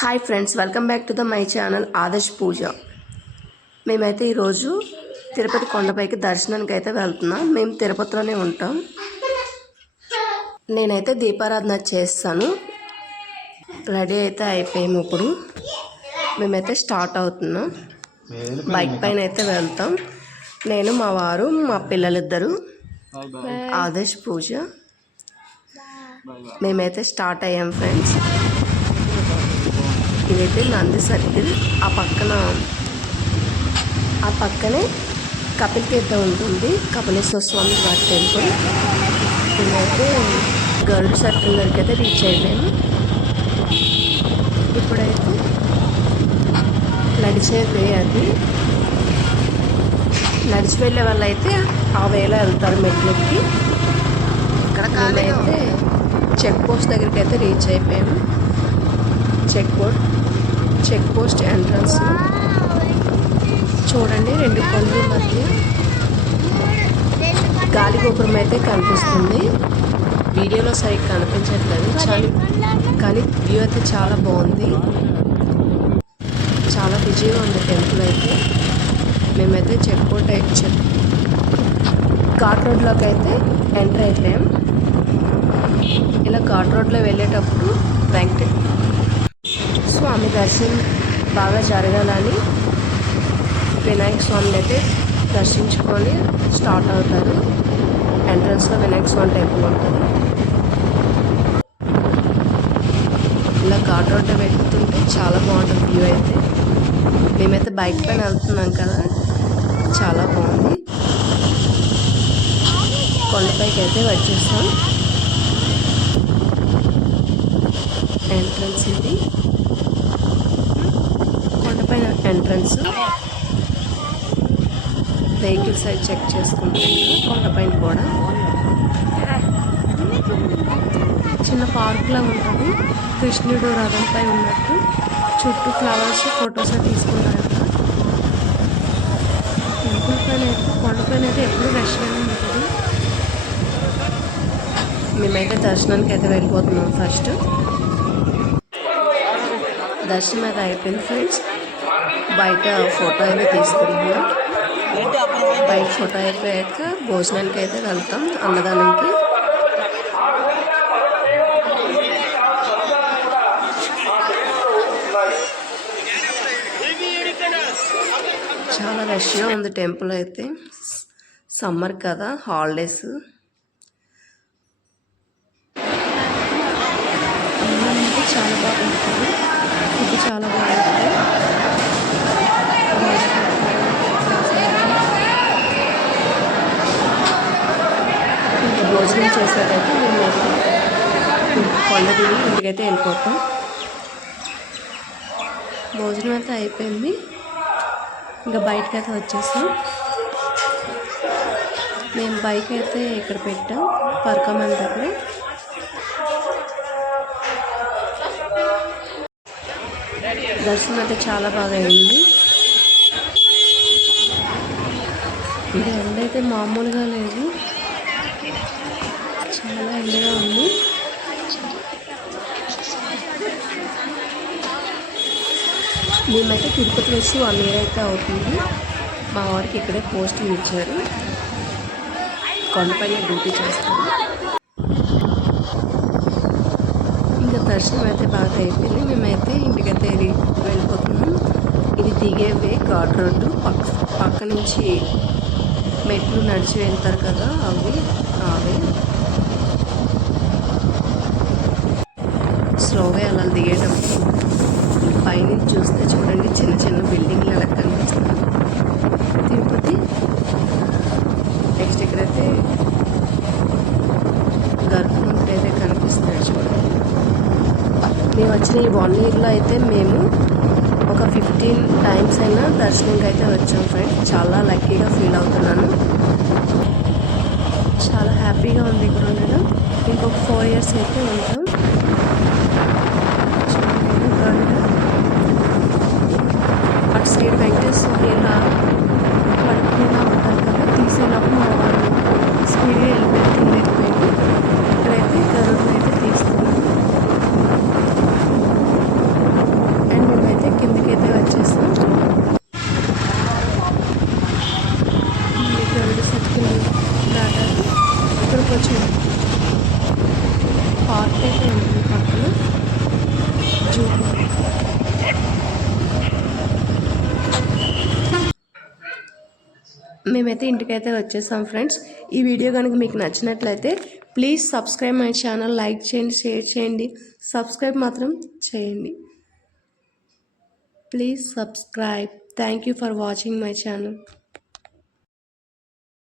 Hi friends, welcome back to my channel Adarsh Pooja. మేమైతే ఈరోజు తిరుపతి కొండపైకి దర్శనానికి అయితే వెళ్తున్నాం. మేము తిరుపతిలోనే ఉంటాం. నేనైతే దీపారాధన చేస్తాను. రెడీ అయితే అయిపోయాము. ఇప్పుడు మేమైతే స్టార్ట్ అవుతున్నాం. బైక్ పైన అయితే వెళ్తాం. నేను, మా వారు, మా పిల్లలిద్దరు. ఆదర్శ్ పూజ. మేమైతే స్టార్ట్ అయ్యాం ఫ్రెండ్స్. ఇదైతే నంది సర్కిల్. ఆ పక్కనే కపిల్ తీర్థం ఉంటుంది, కపిలేశ్వర స్వామి వారి టెంపుల్. ఇదైతే గరుడ సర్కిల్ దగ్గరికి అయితే రీచ్ అయిపోయాము. ఇప్పుడైతే నడిచేది అది నడిచి వెళ్ళే వాళ్ళు అయితే ఆ వేలో వెళ్తారు మెట్లెక్కి. మేమైతే చెక్ పోస్ట్ దగ్గరికి అయితే రీచ్ అయిపోయాము. చెక్ పోస్ట్ ఎంట్రన్స్ చూడండి. రెండు కొండల మధ్య గాలి గోపురం అయితే కనిపిస్తుంది. వీడియోలో సరిగ్గా కనిపించట్లేదు కానీ వ్యూ అయితే చాలా బాగుంది. చాలా బిజీగా ఉంది టెంపుల్ అయితే. మేమైతే ఘాట్ రోడ్లోకి అయితే ఎంటర్ అయిపోయాం. ఇలా ఘాట్ రోడ్లో వెళ్ళేటప్పుడు స్వామి దర్శనం బాగా జరగాలని వినాయక స్వామిని అయితే దర్శించుకొని స్టార్ట్ అవుతారు. ఎంట్రన్స్లో వినాయక స్వామి టెంపుల్ ఉంటుంది. ఇలా ఘాట్ రోడ్ వెళ్తుంటే చాలా బాగుంటుంది వ్యూ అయితే. మేమైతే బైక్ పైన వెళ్తున్నాం కదా, చాలా బాగుంది. కొండపైకి అయితే వచ్చేస్తాం. ఎంట్రన్స్ ఇది, కొండపైన ఎంట్రన్స్. వెహికల్స్ అయితే చెక్ చేసుకుంటాం. కొండపైన కూడా చిన్న పార్క్లా ఉంటుంది. కృష్ణుడు రథంపై ఉన్నట్టు చుట్టూ ఫ్లవర్స్, ఫొటోస్ తీసుకున్నారు. టెంపుల్ పైన అయితే, కొండపైన అయితే ఎప్పుడు రష్గానే ఉంటుంది. మేమైతే దర్శనానికి అయితే వెళ్ళిపోతున్నాం. ఫస్ట్ దర్శనం అయితే అయిపోయింది ఫ్రెండ్స్. బయట ఫోటో అయితే తీసుకుంటున్నాం. బయట ఫోటో అయిపోయాక భోజనానికి అయితే వెళ్తాం, అన్నదానానికి. చాలా రష్గా ఉంది టెంపుల్ అయితే. సమ్మర్ కదా, హాలిడేస్. చాలా బాగుంటుంది. ఇది చాలా బాగుంటుంది. భోజనం చేసేటైతే మేము కొండ దిగి ఇంటికైతే వెళ్ళిపోతాం. భోజనం అయితే అయిపోయింది. ఇంకా బయటకైతే వచ్చేసాం. మేము బైక్ అయితే ఇక్కడ పెట్టాం, పరకమన్ దగ్గర. దర్శనం అయితే చాలా బాగా అయింది. ఇది ఎండ అయితే మామూలుగా లేదు, చాలా ఎండగా ఉంది. మేమైతే తిరుపతి వచ్చి 1 year అయితే అవుతుంది. మా వారికి ఇక్కడే పోస్టింగ్ ఇచ్చారు. కొండపైన డ్యూటీ చేస్తాను. ఇంకా దర్శనం అయితే బాగా అయిపోయింది. మేమైతే ఇంటికైతే వెళ్ళిపోతున్నాం. ఇది దిగే వే, ఘాట్ రోడ్డు. పక్క నుంచి మెట్లు నడిచి వెళ్తారు కదా, అవే స్లోగా అలా దిగేటప్పుడు పైనుంచి చూస్తే చూడండి, చిన్న చిన్న బిల్డింగ్లు అలా కనిపిస్తుంది. తిరుపతి నెక్స్ట్ ఇక్కడైతే గర్భమంతుడు అయితే కనిపిస్తున్నాడు చూడండి. మేము వచ్చిన ఈ 1 yearలో అయితే మేము ఒక 15 times అయినా దర్శనంకి అయితే వచ్చాం ఫ్రెండ్స్. చాలా లక్కీగా ఫీల్ అవుతున్నాను. చాలా హ్యాపీగా ఉంది ఇక్కడ ఉండడం. ఇంకొక 4 years అయితే ఉంటాం. అటు సైడ్ వెంకటేశ్వరి ఇలా పడుకునేలా ఉంటారు కదా, తీసేటప్పుడు మా వాళ్ళు స్పీడ్గా వెళ్ళిపోయింది. ఇక్కడైతే గరుడుని అయితే తీస్తున్నాం. కొంచెం పార్క్ అయితే ఉంటుంది పక్కన జూ పార్క్. మేమైతే ఇంటికైతే వచ్చేసాం ఫ్రెండ్స్. ఈ వీడియో కనుక మీకు నచ్చినట్లయితే please subscribe my channel, like చేయండి, షేర్ చేయండి, సబ్స్క్రైబ్ మాత్రం చేయండి. Please subscribe. Thank you for watching my channel.